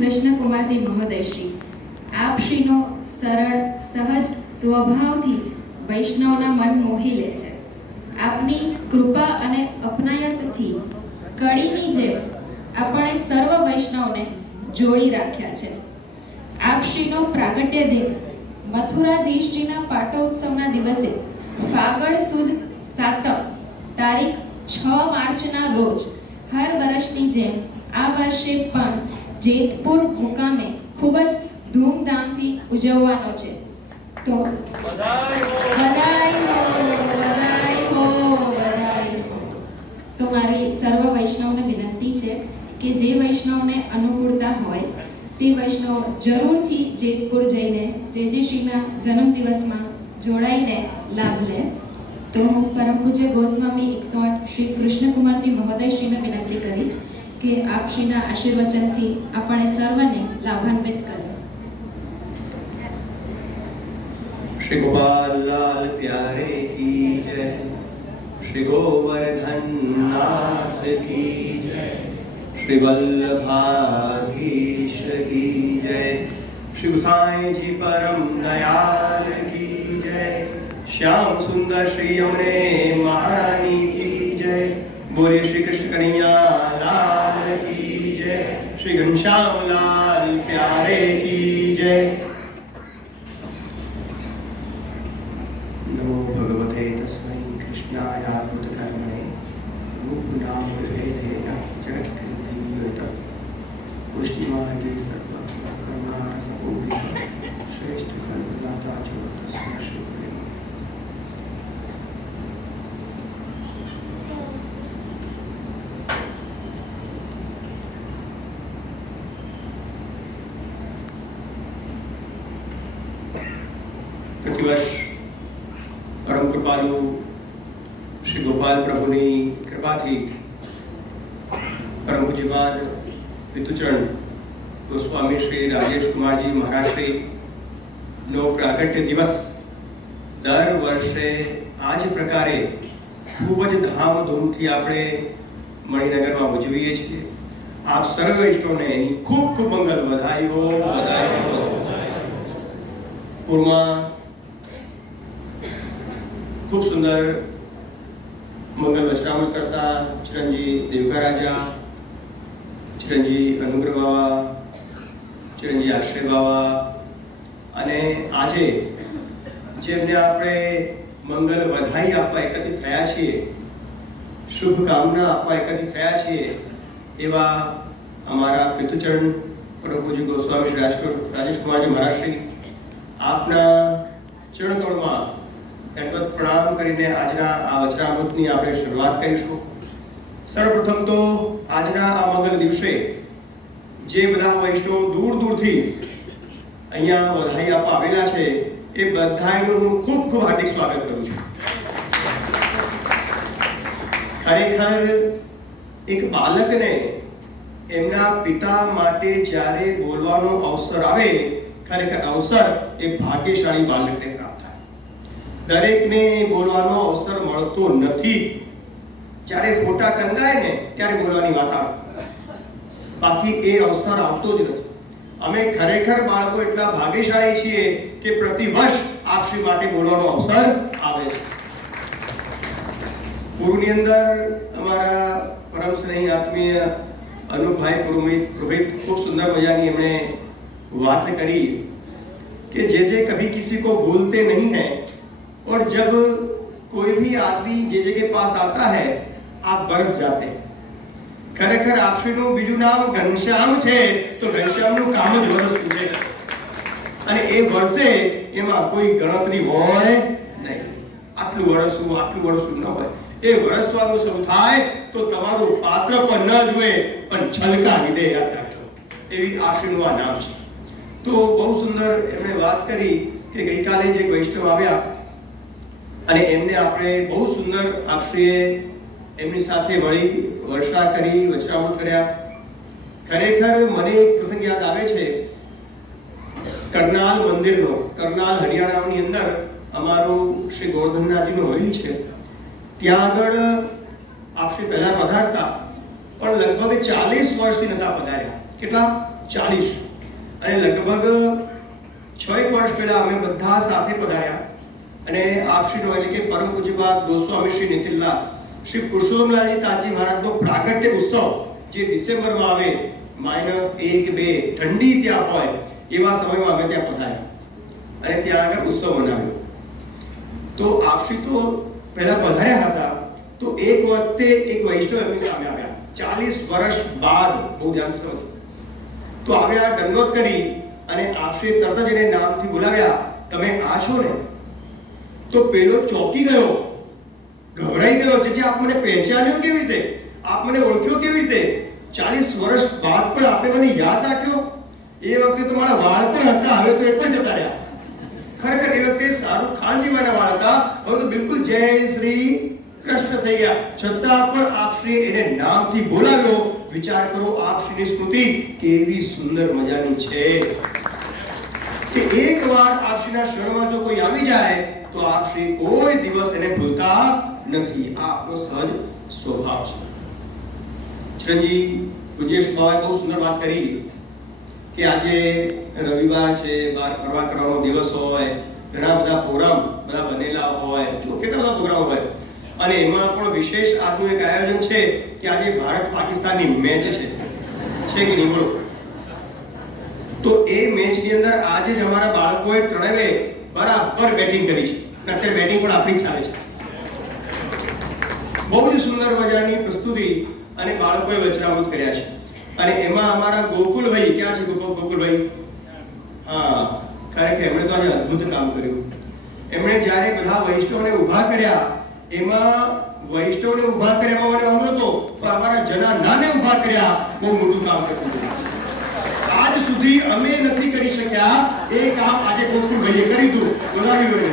કૃષ્ણકુમારજી મહોદયશ્રી, આપશ્રીનો સરળ સહજ સ્વભાવથી વૈષ્ણવના મન મોહી લે છે. આપની કૃપા અને અપનાયતથી કડીની જેમ આપણે સર્વ વૈષ્ણવને જોડી રાખ્યા છે. આપશ્રીનો પ્રાગટ્ય દિન મથુરાધીશજીના પાટોત્સવના દિવસે ફાગણ સુદ સાતમ તારીખ 6 માર્ચના રોજ હર વર્ષની જેમ આ વર્ષે પણ જેતપુર મુકામે ખૂબ જ ધૂમધામથી ઉજવવાનો છે. તો બધાય હો. તો મારી સર્વ વૈષ્ણવને વિનંતી છે કે જે વૈષ્ણવને અનુકૂળતા હોય તે વૈષ્ણવ જરૂરથી જેતપુર જઈને જેજીશ્રીના જન્મદિવસમાં જોડાઈને લાભ લે. તો હું પરમ પૂજ્ય ગોસ્વામી 108 શ્રી કૃષ્ણકુમારજી મહોદયશ્રીને વિનંતી કરીશ કે આપશ્રીના આશીર્વચનથી આપણે સર્વને લાભાન્વિત કરે. श्री गोपाल लाल प्यारे की जय, श्री गोवर्धन नाथ की जय, श्री वल्लभाधीश की जय, श्री गोसाई जी परम दयाल की जय, श्याम सुंदर श्री यमुने महारानी की जय, बोले श्री कृष्ण कन्हैया लाल की जय, श्री घनश्याम लाल प्यारे की जय. नमो भगवते तस्मै कृष्णाय अद्भुतकर्मणे रूपनामभेदेन जगत्कृतियुत पुष्टिमार्गे सर्वकर्मासपूर्णः श्रेष्ठ कल्पनाता च तस्मै श्रीकृष्णे. प्रतिवर्ष परम कृपालु श्री गोपाल प्रभुની કૃપાથી પરમ પૂજ્યપાદ પિતૃચરણ ગોસ્વામી શ્રી રાજેશ કુમારજી મહારાજશ્રી નો પ્રાગટ્ય દિવસ દર વર્ષે આ જ પ્રકારે ખૂબ જ ધામધૂમથી આપણે મણિનગરમાં ઉજવીએ છીએ. આપ સર્વ વૈષ્ણવને ખૂબ ખૂબ મંગલ વધાયો. પૂર્વમાં खूब सुंदर मंगल वचनामृत करता चिरंजी देवका राजा, चिरंजी अनुग्रह बाबा, चिरंजी आश्रय बाबा અને આજે જેમને આપણે મંગલ વધાઈ આપવા એકત્રિત થયા છીએ, શુભકામના આપવા એકત્રિત થયા છીએ એવા અમારા પિતૃચરણ પરમ પૂજ્ય ગોસ્વામી શ્રી રાજેશ કુમારજી મહારાજશ્રી આપના ચરણકમળમાં દંડવત પ્રણામ કરીને આજના આ વચનામૃતની આપણે શરૂઆત કરીશું. સર્વપ્રથમ તો આજના આ મંગલ દિવસે જે બધા વૈષ્ણવ દૂર દૂરથી અહીંયા વધાઈ આપવા આવેલા છે એ બધાનું હું ખૂબ ખૂબ હાર્દિક સ્વાગત કરું છું. ખરેખર એક બાળકને એમના પિતા માટે જ્યારે બોલવાનો અવસર આવે, ખરેખર અવસર એ ભાગ્યશાળી બાળકને પ્રાપ્ત થાય. દરેકને બોલવાનો અવસર મળતો નથી. જ્યારે ફોટા ટંગાય ને ત્યારે બોલવાની વાત આવે, બાકી એ અવસર આવતો જ નથી. અમે ખરેખર બાળકો એટલા ભાગ્યશાળી છીએ કે પ્રતિવર્ષ આપશ્રી માટે બોલવાનો અવસર આવે છે. પૂર્વની અંદર અમારા પરમ સ્નેહી આત્મીય અનુભાઈ પુરોહિત ખૂબ સુંદર મજાની એમણે વાત કરી कि जे कभी किसी को भूलते नहीं है और जब कोई भी आदमी जे के पास आता है आप बरस जाते हैं. खरेखर आपश्रीનું બીજું નામ ઘનશ્યામ છે તો ઘનશ્યામનું કામ જ વરસવું છે અને એ વર્ષે એમાં કોઈ ગણતરી હોય નહીં. આટલું વરસવું ન હોય. એ વરસવાનું શરૂ થાય તો તમારું પાત્ર પણ ન જુએ પણ છલકાવી દે યાદ રાખજો. એવી આપશ્રીનું આ નામ છે. તો બહુ સુંદર એમણે વાત કરી કે ગઈકાલે જે વૈષ્ણવ આવ્યા અને એમને આપણે બહુ સુંદર આપશ્રીએ એમની સાથે વળી વર્ષા કરી, વચનામૃત કર્યા. ખરેખર મને એક પ્રસંગ યાદ આવે છે કરનાલ મંદિરનો. કરનાલ હરિયાણાની અંદર અમારું શ્રી ગોવર્ધનનાથજીનું હવેલી છે. ત્યાં આગળ આપશ્રી પહેલા પધારતા પણ લગભગ 40 વર્ષથી નતા પધાર્યા. કેટલા? 40 અને લગભગ 6 વર્ષ પહેલા અમે બધા સાથે પધાર્યા અને આપશ્રીનો એટલે કે પરમ પૂજ્યપાદ ગોસ્વામી શ્રી નીતિનદાસ શ્રી પુરુષોત્તમલાલજી તાજી મહારાજનો પ્રાગટ્ય ઉત્સવ જે ડિસેમ્બરમાં આવે -1 2 ઠંડી ત્યાં હોય એવા સમયમાં અમે ત્યાં પધાર્યા અને ત્યાં આગળ ઉત્સવ મનાવ્યો. તો આપશ્રી તો પહેલા પધાર્યા હતા તો એક વખતે એક વૈષ્ણવ એમની સામે આવ્યા 40 વર્ષ બાદ, બહુ ધ્યાન સમજો. તો આવ્યા, દંડોત કરી અને આપશ્રી તરત જ એને નામથી બોલાવ્યા, તમે આ છો ને? તો પેલો ચોંકી ગયો, ગભરાઈ ગયો કે આપ મને પહેચાન્યો કેવી રીતે, આપ મને ઓળખ્યો કેવી રીતે, 40 વર્ષ બાદ પણ આપે મને યાદ રાખ્યો? એ વખતે તો મારા વાળ પણ હતા, હવે તો એ પણ જતા રહ્યા. ખરેખર એ વખતે શાહરુખ ખાન જેવાના વાળ હતા, હવે તો બિલકુલ જય શ્રી કૃષ્ણ થઈ ગયા. છતાં પણ આપશ્રી એને નામથી બોલાવ્યો. વિચાર કરો આપશ્રીની સ્મૃતિ કેવી સુંદર મજાની છે કે એકવાર આપશ્રીના શરણમાં જો કોઈ આવી જાય તો આપશ્રી કોઈ દિવસ એને ભૂલતા નથી. આ આપણો સહજ સ્વભાવ છે. ચિરંજી ગુંજેશ બાબાએ બહુ સુંદર વાત કરી કે આજે રવિવાર છે, બહાર ફરવા કરવાનો દિવસ હોય, ઘણા બધા પ્રોગ્રામ બધા બનેલા હોય, જો કેટલા બધા પ્રોગ્રામ હોય અને એમાં પણ વિશેષ આજનું એક આયોજન છે કે આજે ભારત પાકિસ્તાનની મેચ છે કે નહીં બોલો? તો એ મેચની અંદર આજે જ અમારા બાળકોએ ત્રણેય બરાબર બેટિંગ કરી છે. અત્યારે બેટિંગ પણ આપણી જ ચાલે છે. બહુ જ સુંદર મજાની પ્રસ્તુતિ અને બાળકોએ વચનામૃત કર્યા છે. અને એમાં અમારા ગોકુલભાઈ, ક્યાં છે ગોકુલભાઈ? હા, કારણ કે એમણે તો આજે અદ્ભુત કામ કર્યું. એમણે જ્યારે બધા વૈષ્ણવને ઊભા કર્યા, એમાં વૈષ્ણવને ઊભા કર્યામાં મને હમણાં તો અમારા જનાનાને ઊભા કર્યા, બહુ મોટું કામ કર્યું. આજ સુધી અમે નથી કરી શક્યા એ કામ આજે ગોકુલભાઈએ કરી દીધું, બોલાવ્યું એને.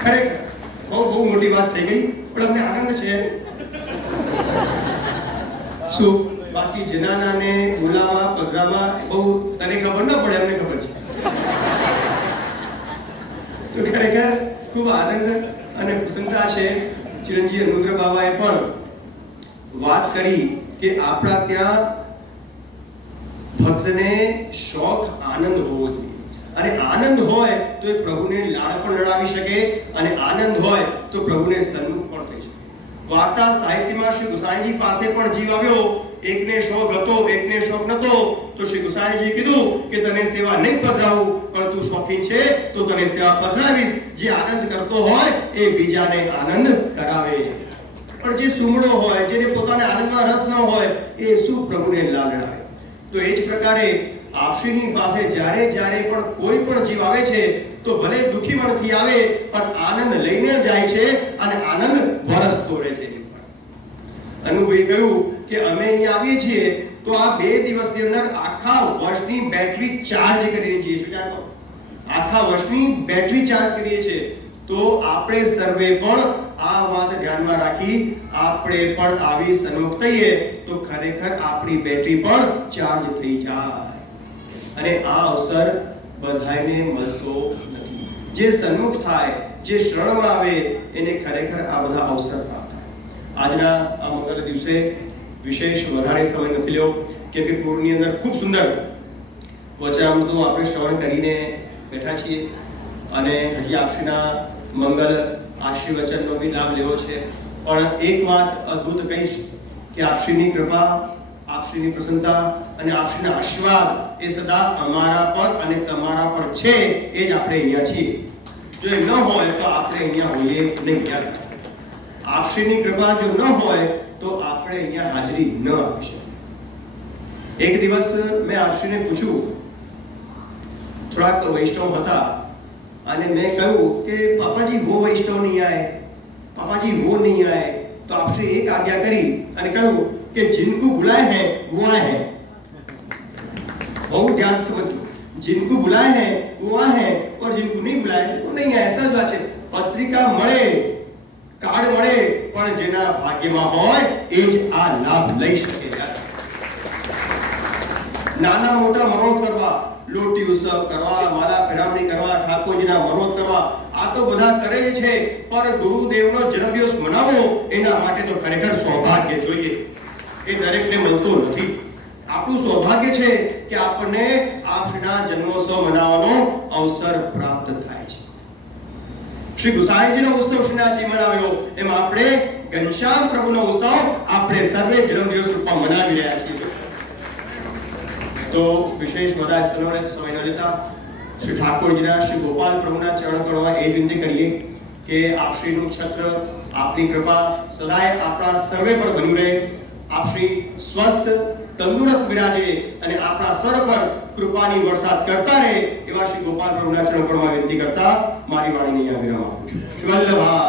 ખરેખર બહુ મોટી વાત થઈ ગઈ, પણ અમને આનંદ છે. શું બાકી જનાનાને બોલાવા પધરાવા બહુ તને ખબર ન પડે, અમને ખબર છે. તો ખરેખર ખૂબ આનંદ અને પ્રસન્નતા છે. ચિરંજીવ અનુગ્રહ બાબાએ પણ વાત કરી કે આપણા ત્યાં ભક્તને શોખ આનંદ હોવો જોઈએ અને આનંદ હોય તો એ પ્રભુને લાડ પણ લડાવી શકે અને આનંદ હોય તો પ્રભુને સન્મુખ પણ થઈ શકે. વાર્તા સાહિત્યમાં શ્રી ગુસાઈજી પાસે પણ જીવ આવ્યો, એકને શોખ હતો, એકને શોખ નતો. તો શ્રી ગુસાઈજીએ કીધું કે તને સેવા નહીં પધરાવું, પણ તું શોખીન છે તો તને સેવા પધરાવીશ. જે આનંદ કરતો હોય એ બીજાને આનંદ કરાવે, પણ જે સુમળો હોય, જેને પોતાને આનંદમાં રસ ન હોય, એ શું પ્રભુને લાડ લડાવે? તો એ જ પ્રકારે આપશ્રીની પાસે જ્યારે જ્યારે પણ કોઈ પણ જીવ આવે છે તો ભલે દુખી મનથી આવે પણ આનંદ લઈને જાય છે અને આનંદ વરસતો રહે છે. અનુભવી કહ્યું કે અમે અહીંયા આવીએ છીએ તો આ 2 દિવસની અંદર આખા વર્ષની બેટરી ચાર્જ કરીને જઈએ છીએ. આખા વર્ષની બેટરી ચાર્જ કરીએ છીએ. તો આપણે સર્વે પણ આ વાત ધ્યાનમાં રાખી આપણે પણ આવી સન્મુખ થઈએ તો ખરેખર આપણી બેટરી પણ ચાર્જ થઈ જાય. અને આ અવસર બધાને મળતો નથી. જે સન્મુખ થાય, જે શરણમાં આવે એને ખરેખર આ બધા અવસર પ્રાપ્ત થાય. આજના આ મંગળ દિવસે વિશેષ વધારે સમય નથી લ્યો, કેમ કે પૂરની અંદર ખૂબ સુંદર વચનામૃતો આપણે શ્રવણ કરીને બેઠા છીએ અને હજી આપશ્રીના મંગલ આશીર્વચનનો બી લાભ લેવો છે. પણ એક વાત અદ્ભુત કહીશ કે આપશ્રીની કૃપા, આપશ્રીની પ્રસન્નતા અને આપશ્રીના આશીર્વાદ એ સદા અમારા પર અને તમારા પર છે. એ જ આપણે અહીંયા છીએ. જો એ ન હોય તો આપણે અહીંયા હોઈએ નહીં. આપશ્રીની કૃપા જો ન હોય તો આપણે અહીંયા હાજરી ન આપી શકીએ. એક દિવસ મેં આપશ્રીને પૂછ્યું, થોડાક વૈષ્ણવ હતા અને મેં કહ્યું કે પાપાજી वो वैष्णव नहीं आए, पापाजी वो नहीं आए. तो आपसे एक आज्ञा करी અને કહ્યું કે जिनको बुलाए हैं वो आए हैं. बहुत ध्यान से समझो, जिनको बुलाए हैं वो आए हैं और जिनको नहीं बुलाए वो नहीं आए. ऐसा बात છે. પત્રિકા મળે, કાર્ડ મળે, પણ જેના ભાગ્યમાં હોય એ જ આ લાભ લઈ શકે. નાના મોટા મરોડ કરવા, લોટી ઉત્સવ કરવા, માલા પેરામણી કરવા, ઠાકોરજીના મરોડ કરવા, આ તો બધા કરે છે, પણ ગુરુદેવનો જન્મદિવસ મનાવો એના માટે તો ખરેખર સૌભાગ્ય જોઈએ. એ દરેકને મળતો નથી. આપણું સૌભાગ્ય છે કે આપણને આપના જન્મોત્સવ મનાવવાનો અવસર પ્રાપ્ત થાય છે. શ્રી ગુસાઈજીનો ઉત્સવ શ્રીનાથજી મનાવ્યો એમ આપણે ઘનશ્યામ પ્રભુનો ઉત્સવ આપણે સર્વે જન્મદિવસ રૂપમાં મનાવી રહ્યા છીએ. તો વિશેષ બધા સમય ન લેતા શ્રી ઠાકોરજીના શ્રી ગોપાલ પ્રભુના ચરણ કળમાં એ વિનંતી કરીએ કે આપશ્રીનું છત્ર, આપની કૃપા સદાય આપણા સર્વે પર બની રહે. આપશ્રી સ્વસ્થ તંદુરસ્ત બિરાજે અને આપણા સર્વ પર કૃપાની વરસાદ કરતા રહે એવા શ્રી ગોપાલ પ્રભુના ચરણ કળમાં વિનંતી કરતા મારી વાણીને અહીંયા વિરામ આપું છું. વલ્લભા